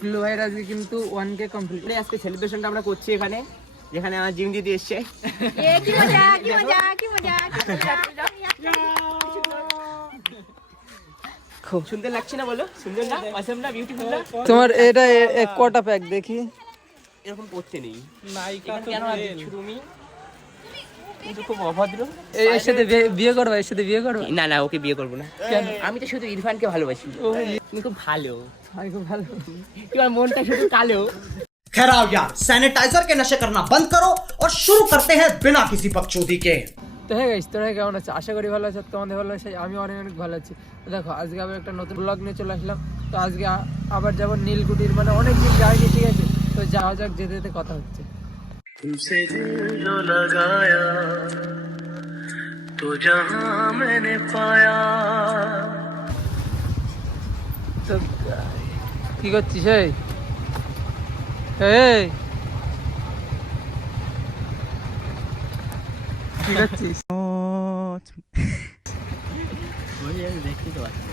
পিল্লু ভাইয়ের আজকে কিন্তু 1K কমপ্লিট। আজকে সেলিব্রেশনটা আমরা করছি এখানে, যেখানে আমার জিম দিদি এসছে। কি মজা কি মজা কি মজা খুব সুন্দর লাগছে না বলো? সুন্দর না? অসম না? বিউটিফুল না? তোমার এটা এক কটা প্যাক দেখি। এরকম করতে নেই। নায়িকা তো কেন দিচ্ছ তুমি? কিন্তু খুব অভদ্র। এর সাথে বিয়ে করবা? এর সাথে বিয়ে করবা? না না, ওকে বিয়ে করবো না। আমি তো শুধু ইরফানকে ভালোবাসি। তুমি খুব ভালো, আমি খুব ভালো। তোমার মনটা শুধু কালো। खैर आओ यार, सैनिटाइजर के नशे करना बंद करो और शुरू करते हैं बिना किसी बकचोदी के। তো হ্যাঁ গাইস, তোরা কেমন আছে? আশা করি ভালো আছে, তোমাদের ভালো আছে। আমি অনেক অনেক ভালো আছি। তো দেখো আজকে আবার একটা নতুন ব্লগ নিয়ে চলে আসলাম। তো আজকে আবার যাবো নীলকুঠির, মানে অনেক দিন যাইনি, ঠিক আছে? তো যাওয়া যাক, যেতে যেতে কথা হচ্ছে। तुमसे दिल जो लगाया तो जहां मैंने पाया। তো কি করছিস? এই এই কি করছিস? দেখতে তো পাচ্ছি।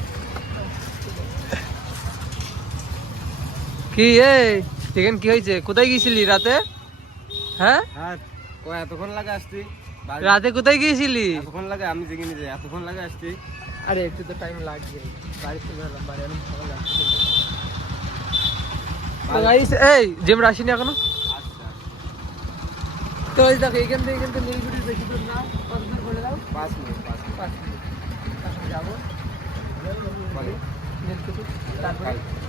কি এই দেখেন কি হয়েছে? কোথায় গিয়েছিলি রাতে? হ্যাঁ, এতক্ষণ লাগে আসতে? রাতে কোথায় গিয়েছিলি? এতক্ষণ লাগে? আমি দেখিনি যে এতক্ষণ লাগে আসতে। আরে একটু তো টাইম লাগবে, বাড়িতে বেরোলাম, বাড়ি অনেক ভালো লাগছে। তো গাইস, এই জিম আসিনি এখনো। তো এই দেখো এখান থেকে কিন্তু নীলকুঠির বেশি দূর না, কত দূর বলে দাও? 5 মিনিট 5 মিনিট 5 মিনিট। এখন যাবো নীলকুঠি,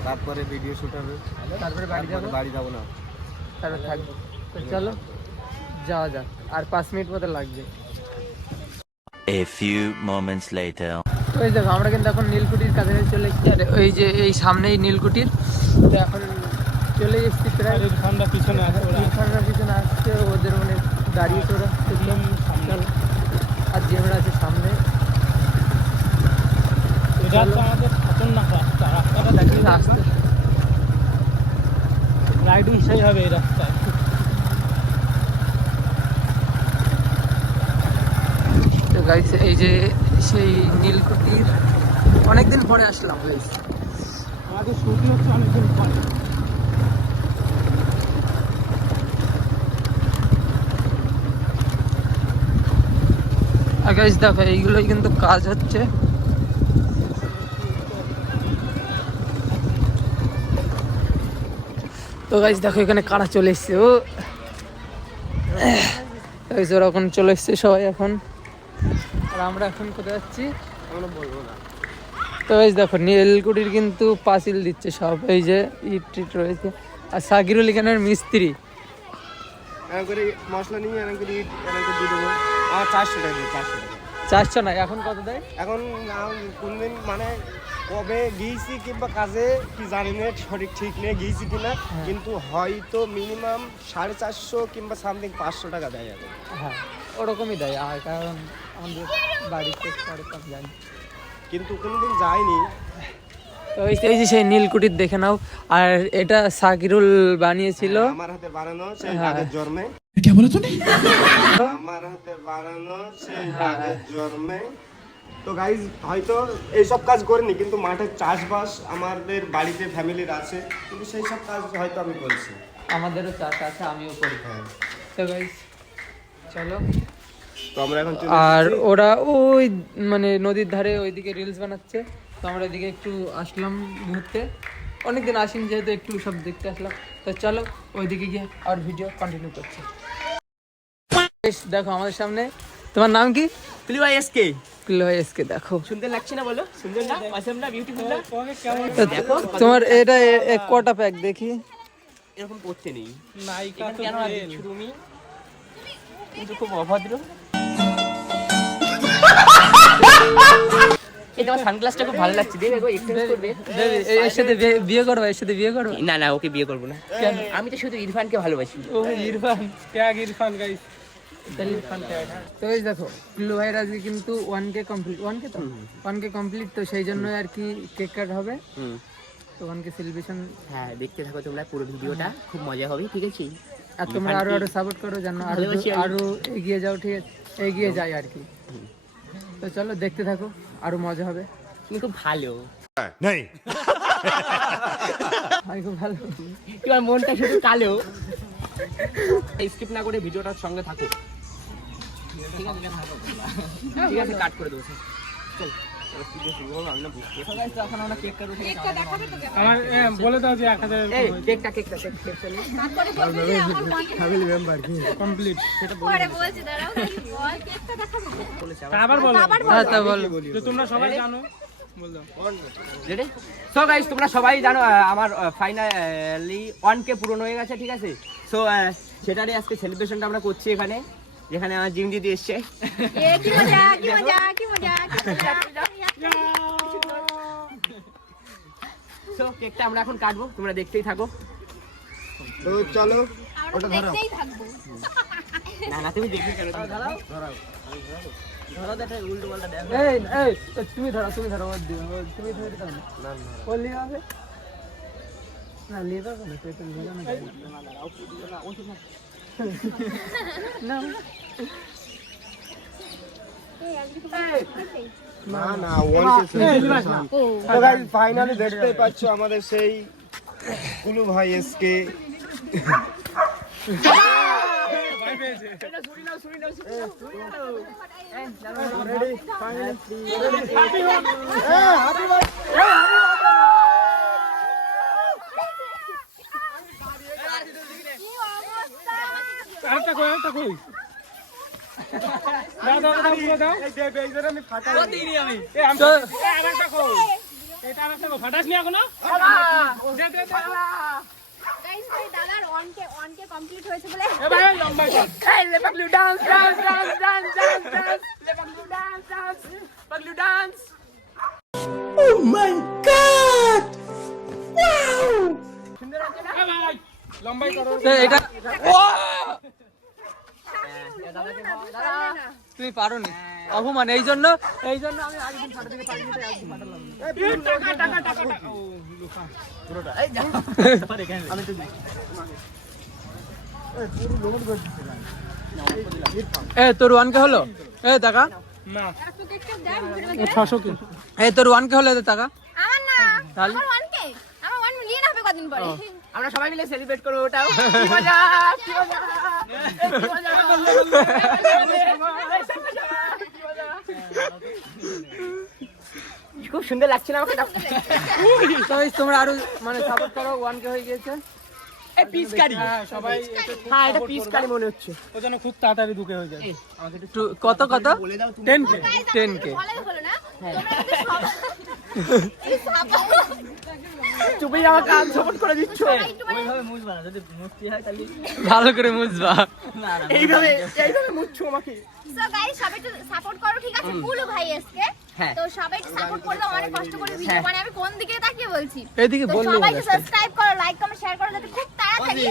তারপরে ভিডিও শুট হবে, তারপরে বাড়ি যাবো, বাড়ি যাবো না। তারপরে থাকবো। তো চলো যাওয়া যাক, আর 5 মিনিট মতো লাগবে। A few moments later. তো এই দেখো আমরা কিন্তু এখন নীলকুঠির কাছাকাছি চলে এসেছি। আর ওই যে এই সামনেই নীলকুঠির। তো এখন চলে এসেছি প্রায়। ঠান্ডা পিছনে আছে, ইরফানরা পিছনে আসছে, ওদের মানে দাঁড়িয়েছে ওরা। চলো, আর জেমরা আছে সামনে। এটা তো আমাদের খতরনাক রাস্তা, রাস্তাটা দেখি আসতে। রাইডিং সেই হবে এই রাস্তায়। তো গাইস এই যে সেই নীলকুঠির অনেকদিন পরে আসলাম গাইস। আমাদের শুট হচ্ছে অনেকদিন পরে। আর গাইস দেখো এইগুলোই কিন্তু কাজ হচ্ছে। তো গাইস দেখো এখানে কারা চলে এসছে। ও গাইস ওরা এখন চলে এসছে সবাই এখন। আর আমরা এখন কোথায় যাচ্ছি আমরা বলবো না। তো গাইস দেখো নীলকুঠির কিন্তু পাঁচিল দিচ্ছে সব, এই যে ইট টিট রয়েছে। আর সাকিরুল এখানের মিস্ত্রি। এরকম করে মশলা নিয়ে এরকম করে ইট এরকম করে দিয়ে দেবো। আমার 400 টাকা দিয়ে, 400 টাকা। 400 না, এখন কত দেয়? এখন কোনদিন মানে কবে গিয়েছি কিংবা কাজে কি জানি না, সঠিক ঠিক নেই গিয়েছি কিনা, কিন্তু হয়তো মিনিমাম 450 কিংবা সামথিং 500 টাকা দেয় এখন। হ্যাঁ ওরকমই দেয়, আর কারণ আমাদের বাড়িতে পরে তো জানি। কিন্তু কোনোদিন যায়নি। তো এই যে সেই নীলকুঠির দেখে নাও। আর এটা সাকিরুল বানিয়েছিল। আমার হাতে বানানো সেই হ্যাঁ। আগের জন্মে। আমার হাতে বানানো সেই আগের জন্মে। তো গাইজ হয়তো এইসব কাজ করিনি, কিন্তু মাঠের চাষবাস আমাদের বাড়িতে ফ্যামিলির আছে, কিন্তু সেই সব কাজ হয়তো আমি করছি। আমাদেরও চাষ আছে, আমিও করি। তো গাইস চলো। তো আমরা এখন আর ওরা ওই মানে নদীর ধারে ওইদিকে রিলস বানাচ্ছে। তো আমরা এদিকে একটু আসলাম ঘুরতে, অনেকদিন আসিনি যেহেতু, একটু সব দেখতে আসলাম। তো চলো ওইদিকে গিয়ে আর ভিডিও কন্টিনিউ করছি। দেখো আমাদের সামনে, তোমার নাম কি? পিলু ভাই এসকে। পিল্লু ভাই এসকে দেখো। সুন্দর লাগছে না বলো? সুন্দর না? অসম না? বিউটিফুল না? তো তোমার এটা এক কটা প্যাক দেখি। এরকম করতে নেই। নায়িকা তো কেন দিচ্ছ তুমি? কিন্তু খুব অভদ্র। এই তোমার সানগ্লাসটা খুব ভালো লাগছে, দেখবে গো, এক্সচেঞ্জ করবে। এর সাথে বিয়ে করবা? এর সাথে বিয়ে করবা? না না, ওকে বিয়ে করবো না। কেন? আমি তো শুধু ইরফানকে ভালোবাসি। ও ইরফান, ট্যাগ ইরফান গাইস। তো এই দেখো পিল্লু ভাইয়ের আজকে কিন্তু 1K কমপ্লিট। 1K তো 1K কমপ্লিট, তো সেই জন্য আর কি কেক কাট হবে। তো 1K সেলিব্রেশন। হ্যাঁ, দেখতে থাকো তোমরা পুরো ভিডিওটা, খুব মজা হবে, ঠিক আছে? আর তোমরা আরো আরো সাপোর্ট করো যেন আরো ভালোবাসি আমি। আরো এগিয়ে যাও, ঠিক আছে? এগিয়ে যাই আর কি। তো চলো দেখতে থাকো, আরো মজা হবে। তুমি খুব ভালো। नहीं আমি খুব ভালো। তোমার মনটা শুধু কালো। স্কিপ না করে ভিডিওটার সঙ্গে থাকো। ঠিক আছে কাট করে দেবো। চল বলে দাও যে 1000 কেকটা তারপরে বলবে যে আমার ফ্যামিলি মেম্বার কি কমপ্লিট। পরে বলছি দাঁড়াও বল কেকটা দেখাবো আবার বলো আবার হ্যাঁ তা বলো। যে তোমরা সবাই জানো বল দাও। রেডি? সো গাইস তোমরা সবাই জানো আমার ফাইনালি 1K পূরণ হয়ে গেছে, ঠিক আছে? সো সেটারই আজকে সেলিব্রেশনটা আমরা করছি এখানে, যেখানে আমার জিম দিদি এসছে। এ কি মজা কি মজা কি মজা কি মজা সো কেকটা আমরা এখন কাটবো, তোমরা দেখতেই থাকো। তো চলো আমরা দেখতেই থাকবো না তুমি দেখবে কেন? ধরো উল্টো পাল্টা দেখ। এই এই তুমি ধরো ওর দিও, তুমি ধরে দাও না। ও লিয়ে হবে না, লিয়ে দাও না, তুই তো লিয়ে না। না না না তো গাইস ফাইনালি দেখতেই পাচ্ছ আমাদের সেই কুলু ভাই এসকে আরেকটা কই দাও দাও পুরো দাও। আমি ফাটা এ আমি আরেকটা কই, এটা আরেকটা কই, ফাটাস নি এখনো? দে দে দে। গাইস ভাই দাদার 1K কমপ্লিট হয়েছে বলে এ ভাই লম্বা কর। এই লে পাগলু ডান্স লে পাগলু ডান্স। এ ভাই লম্বাই করো। এটা দাদা তুমি পারো নি, অপমান। এই জন্য আমি আগের দিন ফাটা থেকে পারিনি, তাই আজকে ফাটালাম না। ও লুকা। এ তোর 1K হলো? এ টাকা না একটু কেকটা দাও ভিডিও 600 কে। এ তোর 1K হলো এতে টাকা। আমার না তাহলে? আমার 1K আমার 1 মিলিয়ন হবে কদিন পরে আমরা সবাই মিলে সেলিব্রেট করবো ওটাও। কি মজা কি মজা কি মজা। খুব সুন্দর লাগছে না আমাকে? তো তোমরা আরো মানে সাপোর্ট করো, 1K হয়ে গিয়েছে। এই পিস কারি। হ্যাঁ সবাই হ্যাঁ এটা পিস কারি মনে হচ্ছে। ও যেন খুব তাড়াতাড়ি ঢুকে হয়ে যায়। কত 10K 10K। বলে হলো না তোমরা কিন্তু সব এই সাপোর্ট তুমি আমাকে সাপোর্ট করে দিচ্ছ। ভালো করে মুছবা। এইভাবে মুচ্ছো আমাকে। সো গাইস সবাই একটু সাপোর্ট করো, ঠিক আছে? কুলু ভাই এসকে হ্যাঁ। তো সবাই একটু সাপোর্ট করে দাও, অনেক কষ্ট করে ভিডিও বানাই। আমি কোন দিকে তাকিয়ে বলছি? এদিকে তো বললেই সবাই হলো। একটু সাবস্ক্রাইব করো, লাইক কমেন্ট শেয়ার করো যাতে খুব তাড়াতাড়ি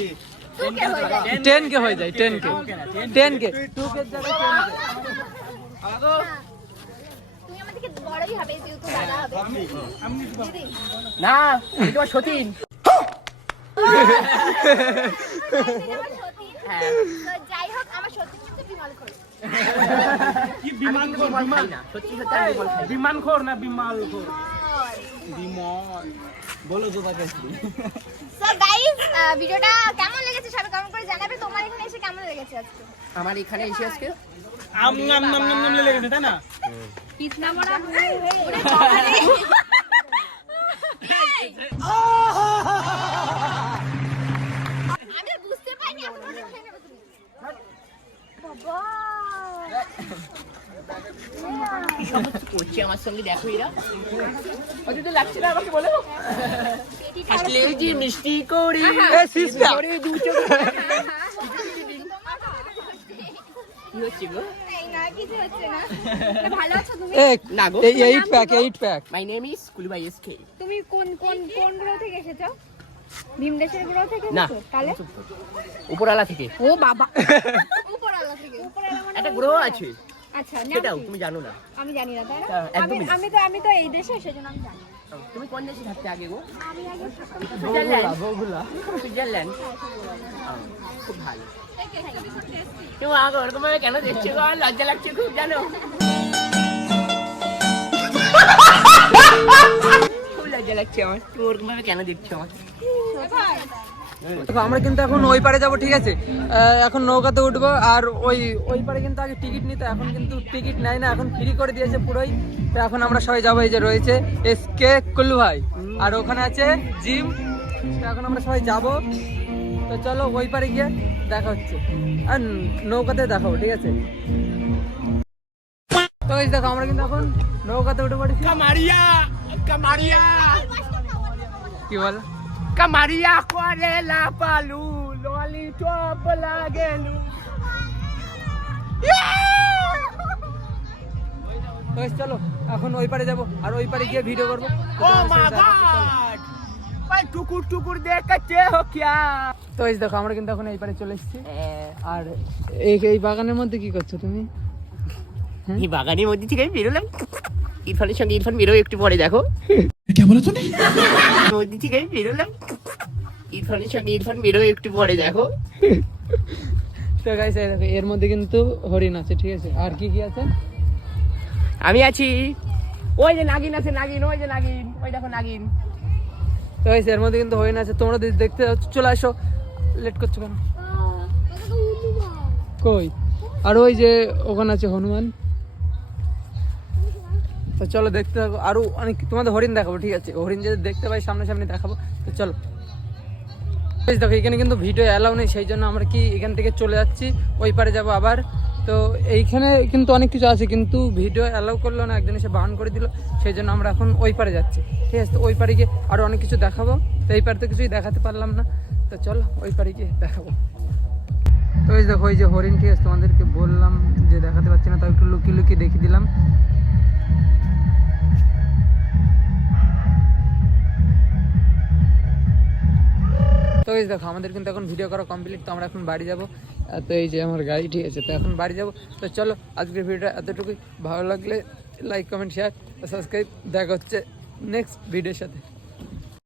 2K হয়ে যায়। 10K হয়ে যায়, 10K 2K এর জায়গায় 10K। তুমি আমার থেকে বড়ই হবে, যেহেতু দাদা হবে। দিদি না আমি তোমার সতীন। হ্যাঁ তো যাই হোক আমার সত্যি কিন্তু বিমল করে কি বিমান খোর বিমান না সত্যি সত্যি আমি বল খাই। বিমান খোর না বিমাল খোর? বিমল বলো তো তাকে। সো গাইস ভিডিওটা কেমন লেগেছে সবাই কমেন্ট করে জানাবে। তোমার এখানে এসে কেমন লেগেছে আজকে? আমার এখানে এসে আজকে আম নাম নাম নাম নাম লেগেছে তাই না? কিতনা বড়া আমি বুঝতে পারিনি এত বড় হয়ে গেল তুমি। বাবা করছে আমার সঙ্গে, দেখো এরা অত লাগছে না আমাকে বলো। আসলে ওই যে মিষ্টি করে এ সিস্টার করে দু চোখ কি হচ্ছে গো? এই না কিছু হচ্ছে না। ভালো আছো তুমি? না গো। এই 8 প্যাক মাই নেম ইজ কুলুবাই এসকে। তুমি কোন গ্রহ থেকে এসেছো? ভীমদেশের গ্রহ থেকে না এসেছো? তাহলে উপরালা থেকে ও বাবা উপরালা থেকে উপরালা মানে একটা গ্রহ আছে, আচ্ছা নাম সেটাও কি? তুমি জানো না। আমি জানি না তাই না? হ্যাঁ, একদমই না। আমি তো এই দেশে সেজন্য আমি জানি। তুমি কোন দেশে থাকতে আগে গো? আমি আগে সুইজারল্যান্ড। খুব ভালো। তুমি আগে ওরকম ভাবে কেন দেখছো গো? লজ্জা লাগছে খুব, জানো? খুব লজ্জা লাগছে আমার, তুমি ওরকম ভাবে কেন দেখছো আমার? দেখো আমরা কিন্তু এখন ওই পারে যাব, ঠিক আছে? এখন নৌকাতে উঠবো, আর ওই পারে কিন্তু আগে টিকিট নিতে, এখন কিন্তু টিকিট নেয় না, এখন ফ্রি করে দিয়েছে পুরোই। তো এখন আমরা সবাই যাবো, এই যে রয়েছে এসকে কুল্লু ভাই, আর ওখানে আছে জিম। তো এখন আমরা সবাই যাব, তো চলো ওই পারে গিয়ে দেখা হচ্ছে, আর নৌকাতে দেখাবো, ঠিক আছে? তো এই দেখো আমরা কিন্তু এখন নৌকাতে উঠে পড়েছি। কামারিয়া কামারিয়া কি বল? কামারিয়া করে লাপালু ললিপপ লাগেলু। তো চলো এখন ওই পারে যাবো, আর ওই পারে গিয়ে ভিডিও করবো। ও মা গড, ভাই টুকুর টুকুর দেখতে হো क्या? তো এই দেখো আমরা কিন্তু এখন এই পারে চলে এসেছি। আর এই বাগানের মধ্যে কি করছো তুমি? এই বাগানের মধ্যে থেকে বেরোলাম, ইরফানের সঙ্গে ইরফান বেরোয় একটু পরে, দেখো মধ্যে থেকে বেরোলাম, ইরফানের সঙ্গে ইরফান বেরোয় একটু পরে, দেখো। তো গাইস এই দেখো এর মধ্যে কিন্তু হরিণ আছে, ঠিক আছে? আর কি কি আছে? আমি আছি, ওই যে নাগিন আছে, নাগিন, ওই যে নাগিন, ওই দেখো নাগিন। তো গাইস এর মধ্যে কিন্তু হরিণ আছে, তোমরা যদি দেখতে যাচ্ছ চলে আসো। লেট করছো কেন? কই? আর ওই যে ওখানে আছে হনুমান। তো চলো দেখতে থাকো, আরো অনেক তোমাদের হরিণ দেখাবো, ঠিক আছে? হরিণ যদি দেখতে পাই সামনাসামনি দেখাবো। তো চলো দেখো এখানে কিন্তু ভিডিও অ্যালাউ নেই, সেই জন্য আমরা কি এখান থেকে চলে যাচ্ছি, ওই পারে যাবো আবার। তো এইখানে কিন্তু অনেক কিছু আছে, কিন্তু ভিডিও অ্যালাউ করলো না, একজন এসে বারণ করে দিল, সেই জন্য আমরা এখন ওই পারে যাচ্ছি, ঠিক আছে? তো ওই পারে গিয়ে আরও অনেক কিছু দেখাবো। তো এই পারে তো কিছুই দেখাতে পারলাম না, তো চলো ওই পারে গিয়ে দেখাবো। তো এই দেখো ওই যে হরিণ, ঠিক আছে? তোমাদেরকে বললাম যে দেখাতে পারছি না, তাও একটু লুকিয়ে লুকিয়ে দেখিয়ে দিলাম। তো এই দেখো আমাদের কিন্তু এখন ভিডিও করা কমপ্লিট, তো আমরা এখন বাড়ি যাব। তো এই যে আমার গাড়ি, ঠিক আছে? তো এখন বাড়ি যাব। তো চলো আজকের ভিডিওটা এতটুকুই, ভালো লাগলে লাইক কমেন্ট শেয়ার সাবস্ক্রাইব, দেখা হচ্ছে নেক্সট ভিডিওর সাথে।